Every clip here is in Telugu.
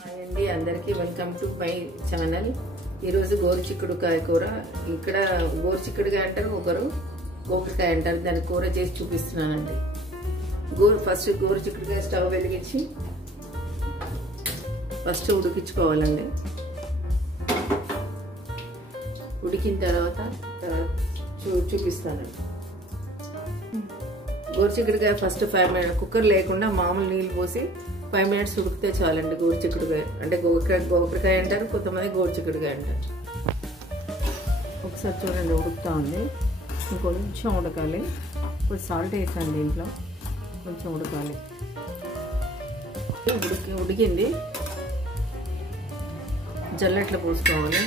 హాయ్ అండి, అందరికీ వెల్కమ్ టు మై ఛానల్. ఈరోజు గోరుచిక్కుడుకాయ కూర. ఇక్కడ గోరుచిక్కుడుకాయ అంటారు, ఒకరు గోకరకాయ అంటారు. దాని కూర చేసి చూపిస్తున్నానండి. ఫస్ట్ గోరుచిక్కుడుకాయ స్టవ్ వెలిగించి ఫస్ట్ ఉడికించుకోవాలండి. ఉడికిన తర్వాత చూపిస్తానండి. గోరుచిక్కుడుకాయ ఫస్ట్ 5 minutes కుక్కర్ లేకుండా మామూలు నీళ్ళు పోసి 5 minutes ఉడికితే చాలండి. గోరుచిక్కుడుకాయ అంటే గోకరకాయ అంటారు, కొంతమంది గోరుచిక్కుడుకాయ అంటారు. ఒకసారి చూడండి, ఉడుకుతా ఉంది. ఇంకొంచెం ఉడకాలి. ఇప్పుడు సాల్ట్ వేసాను దీంట్లో, కొంచెం ఉడకాలి. ఉడికింది. జల్లెట్లో పోసుకోవాలి.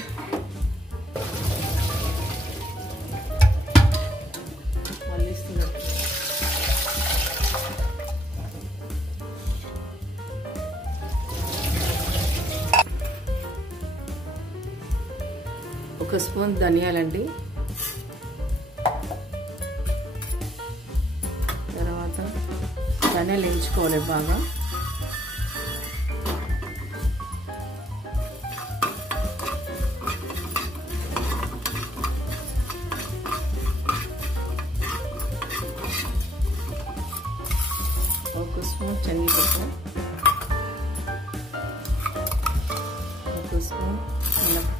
ఒక స్పూన్ ధనియాలండి, తర్వాత ధనియాలు ఎంచుకోవాలి బాగా. ఒక స్పూన్ శనగపప్పు, ఒక స్పూన్ మినపప్పు,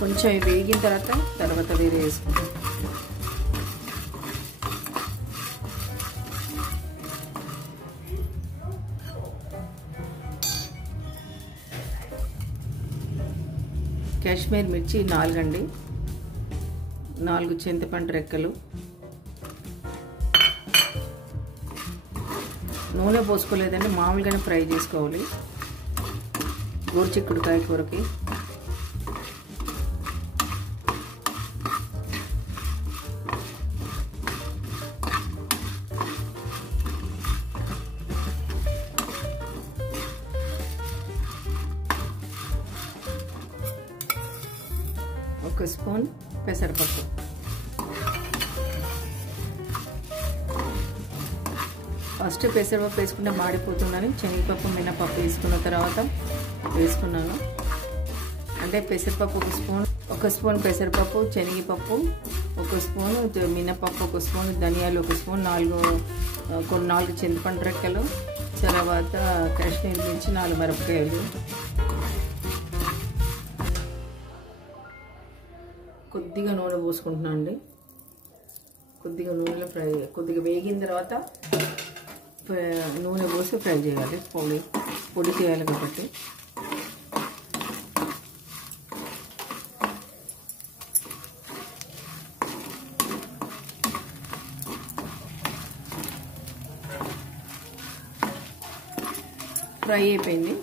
కొంచెం వేగిన తర్వాత వేరే వేసుకుంటాం. కాశ్మీర్ మిర్చి 4 అండి, 4 చింతపండు రెక్కలు. నూనె పోసుకోలేదండి, మామూలుగానే ఫ్రై చేసుకోవాలి గోరుచిక్కుడుకాయ కూరకి. ఒక స్పూన్ పెసరపప్పు, ఫస్ట్ పెసరపప్పు వేసుకుంటే మాడిపోతుందని శనగపప్పు మినపప్పు వేసుకున్న తర్వాత వేసుకున్నాను. అంటే పెసరపప్పు ఒక స్పూన్ పెసరపప్పు, శనగపప్పు ఒక స్పూన్, మినపప్పు ఒక స్పూన్, ధనియాలు ఒక స్పూన్, 4 చింతపండు రెక్కలు, తర్వాత కాశ్మీర్ మిర్చి, 4 మిరపకాయలు. కొద్దిగా నూనె పోసుకుంటున్నాను అండి. కొద్దిగా నూనెలో కొద్దిగా వేగిన తర్వాత నూనె పోసి ఫ్రై చేయాలి. పొడి చేయాలి కాబట్టి. ఫ్రై అయిపోయింది.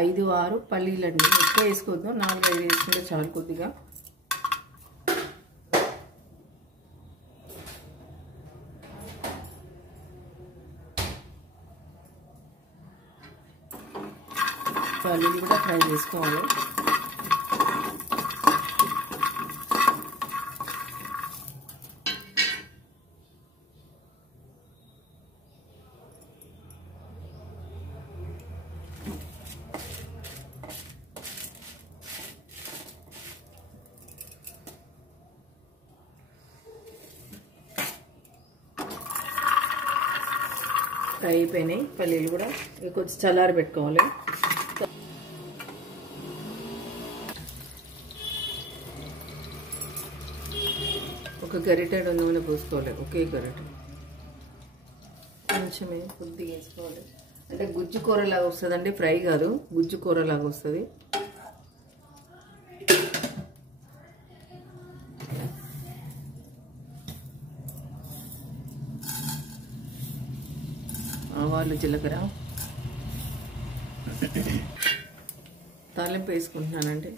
ఐదు 6 పల్లీలండి, ఎక్కువ వేసుకోవద్దు, 4-5 వేసుకుంటే చాలు. కొద్దిగా పల్లీలు కూడా ఫ్రై చేసుకోవాలి. ఫ్రై అయిపోయినాయి పల్లీలు కూడా. కొంచెం చల్లారి పెట్టుకోవాలి. ఒక గరిటెడు నూనె పోసుకోవాలి, ఒకే గరిటె. కొంచెమే కొద్దిగా వేసుకోవాలి. అంటే గుజ్జు కూరలాగా వస్తుందండి, ఫ్రై కాదు, గుజ్జు కూరలాగా వస్తుంది. ఆవాలు, జీలకర్ర, తాలింపు వేసుకుంటున్నానండి.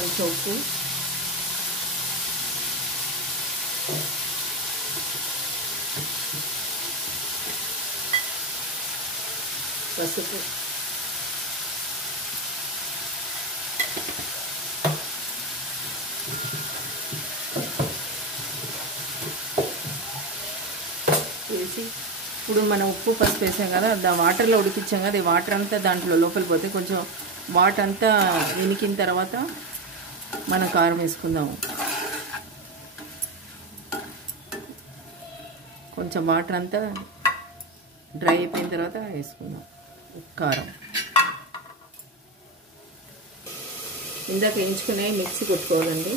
కొంచెం ఉప్పు, పసుపు, వేసి ఇప్పుడు మనం ఉప్పు పసుపు వేసాం కదా, వాటర్లో ఉడికించాం కదా, ఈ వాటర్ అంతా దాంట్లో లోపలి పోతే కొంచెం వాటర్ అంతా వినికిన తర్వాత మనం కారం వేసుకుందాము. కొంచెం వాటర్ అంతా డ్రై అయిపోయిన తర్వాత వేసుకుందాం కారం. ఇందాక వేయించుకునే మిక్సీ కొట్టుకోవాలండి.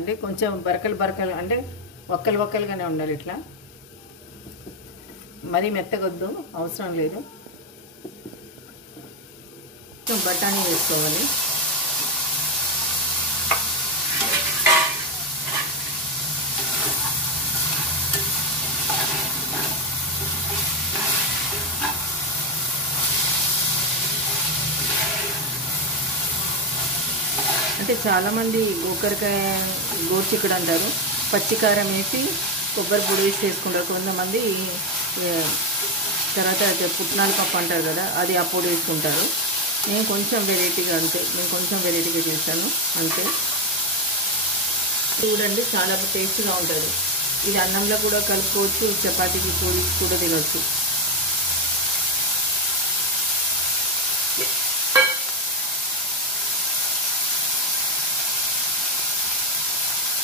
అండి కొంచెం బరకలు అంటే వక్కలుగానే ఉండాలి. ఇట్లా మరీ మెత్తగొద్దు, అవసరం లేదు. కొంచెం బఠానీ వేసుకోవాలి. అంటే చాలామంది గోరుచిక్కుడు అంటారు, పచ్చికారం వేసి కొబ్బరి పొడి వేసి చేసుకుంటారు. కొంతమంది తర్వాత పుట్నాల పప్పు అంటారు కదా, అది ఆ పొడి వేసుకుంటారు. నేను కొంచెం వెరైటీగా చేశాను అంతే. చూడండి చాలా టేస్ట్గా ఉంటుంది. ఇది అన్నంలో కూడా కలుపుకోవచ్చు, చపాతీకి పూరి కూడా తినవచ్చు.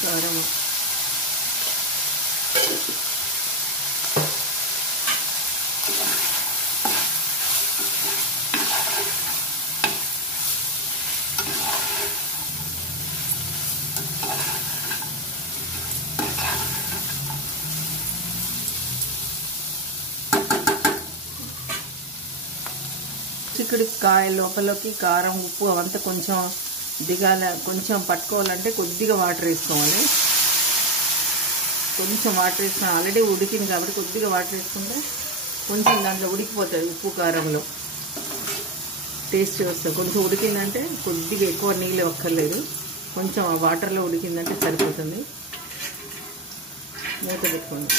కారం, చిక్కుడుకాయ లోపలికి కారం ఉప్పు అవంతా కొంచెం కొంచెం పట్టుకోవాలంటే కొద్దిగా వాటర్ వేసుకోవాలి. కొంచెం వాటర్ వేసుకుని ఆల్రెడీ ఉడికింది కాబట్టి కొద్దిగా వాటర్ వేసుకుంటే కొంచెం దాంట్లో ఉడికిపోతుంది. ఉప్పు కారంలో టేస్ట్ వస్తుంది. కొంచెం ఉడికిందంటే కొద్దిగా ఎక్కువ నీళ్ళు ఒక్కర్లేదు, కొంచెం ఆ వాటర్లో ఉడికిందంటే సరిపోతుంది. మూత పెట్టుకోండి.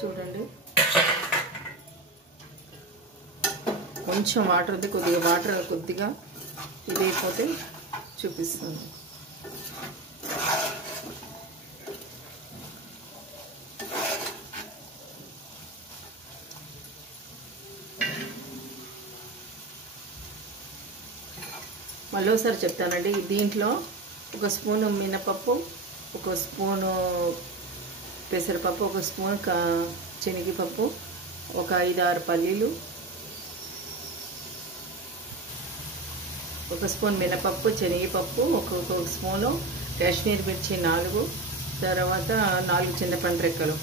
చూడండి కొంచెం వాటర్ ఉంది, కొద్దిగా ఇది అయిపోతే చూపిస్తాను. మళ్ళీ ఒకసారి చెప్తానండి. దీంట్లో 1 స్పూను మినపప్పు, 1 స్పూను పెసరపప్పు, 1 స్పూన్ శనగపప్పు, ఒక 5-6 పల్లీలు, 1 స్పూన్ మినపప్పు, శనగపప్పు, 1 స్పూను కాశ్మీర్ మిర్చి 4, తర్వాత 4 చింతపండు రెక్కలు.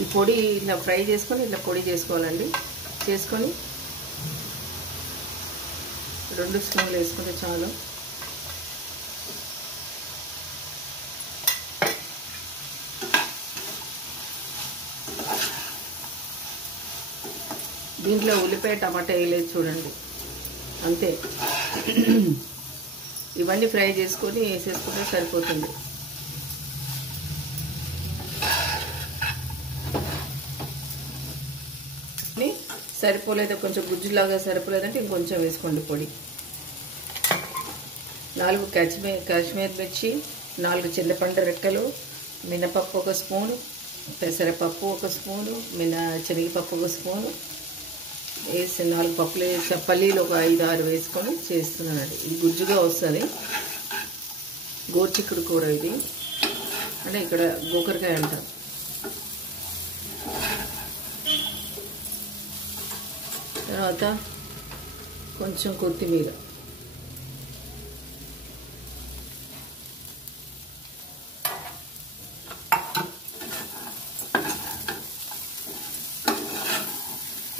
ఈ పొడి ఇలా ఫ్రై చేసుకొని ఇట్లా పొడి చేసుకోవాలండి. చేసుకొని 2 స్పూన్లు వేసుకుంటే చాలు. దీంట్లో ఉల్లిపాయ టమాటా వేయలేదు చూడండి, అంతే. ఇవన్నీ ఫ్రై చేసుకొని వేసేసుకుంటే సరిపోతుంది. సరిపోలేదు, కొంచెం గుజ్జులాగా సరిపోలేదంటే ఇంకొంచెం వేసుకోండి పొడి. 4 కాశ్మీర్ మిర్చి, 4 చింతపండు రెక్కలు, మినపప్పు 1 స్పూను, పెసరపప్పు 1 స్పూను, శనగపప్పు 1 స్పూను వేసి 4 పప్పులు వేసి పల్లీలు ఒక 5-6 వేసుకొని చేస్తున్నానండి. ఇది గుజ్జుగా వస్తుంది. గోరుచిక్కుడు కూర ఇది, అంటే ఇక్కడ గోకరకాయ అంటారు. తర్వాత కొంచెం కొత్తిమీర,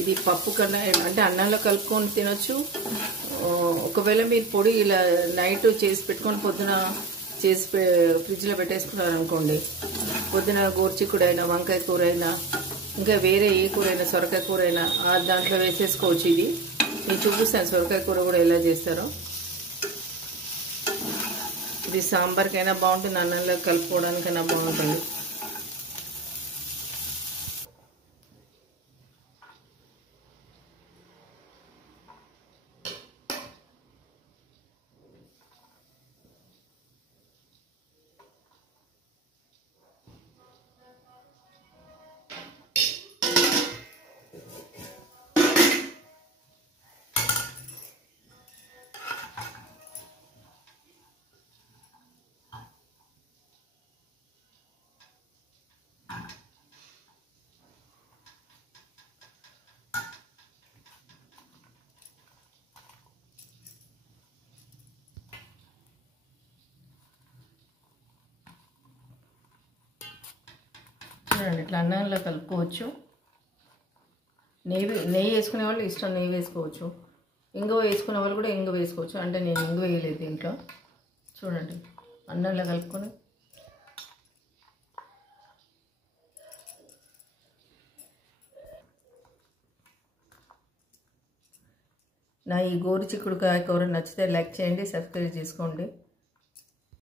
ఇది పప్పు కన్నా అంటే అన్నంలో కలుపుకొని తినొచ్చు. ఒకవేళ మీరు పొడి ఇలా నైట్ చేసి పెట్టుకొని పొద్దున చేసి ఫ్రిడ్జ్లో పెట్టేసుకున్నారనుకోండి, పొద్దున గోర్చిక్కుడైనా వంకాయ కూర అయినా ఇంకా వేరే ఏ కూర అయినా సొరకాయ కూర అయినా దాంట్లో వేసేసుకోవచ్చు. ఇది నేను చూపిస్తాను సొరకాయ కూర కూడా ఎలా చేస్తారో. ఇది సాంబార్కైనా బాగుంటుంది, అన్నంలో కలుపుకోవడానికైనా బాగుంటుంది. చూడండి ఇట్లా అన్నంలో కలుపుకోవచ్చు. నెయ్యి వేసుకునే వాళ్ళు ఇష్టం నెయ్యి వేసుకోవచ్చు, ఇంగువ వేసుకునే వాళ్ళు కూడా ఇంగువ వేసుకోవచ్చు. అంటే నేను ఇంగువ వేయలేదు దీంట్లో. చూడండి అన్నంలో కలుపుకొని నా ఈ గోరు చిక్కుడుకాయ కూర నచ్చితే లైక్ చేయండి, సబ్స్క్రైబ్ చేసుకోండి.